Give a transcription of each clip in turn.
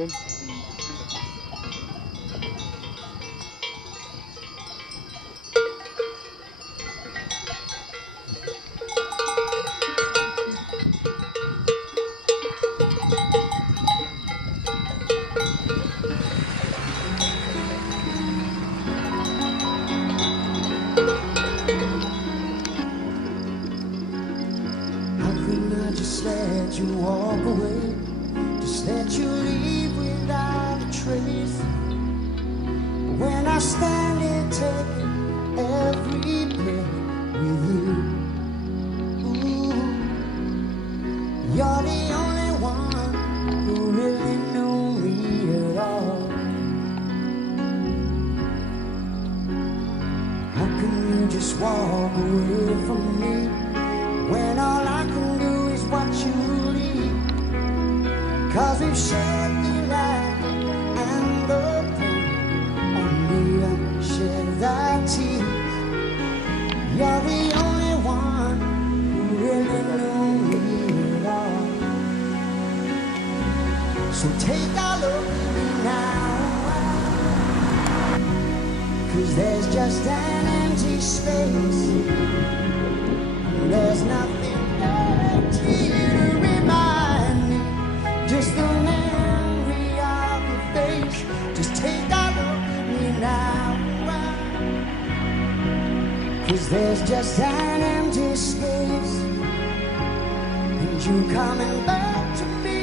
Logan. Just let you walk away, just let you leave without a trace. When I stand here taking every breath with you, ooh, you're the only one who really knew me at all. How can you just walk away from me when all I can do what you leave? 'Cause we've shared the light and the pain, and we have shared the tears. You're the only one who really knew me at all. So take a look at me now, 'cause there's just an empty space, and there's nothing to remind me, just the memory of your face. Just take a look at me now, 'cause there's just an empty space, and you coming back to me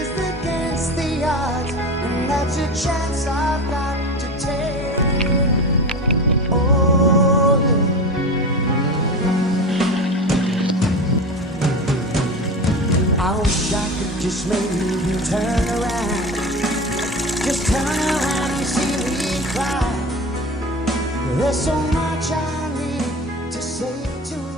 is against the odds, and that's a chance I've got to take. Oh yeah. I wish I could just make you turn around, just turn around and see me cry. There's so much I need to say to you.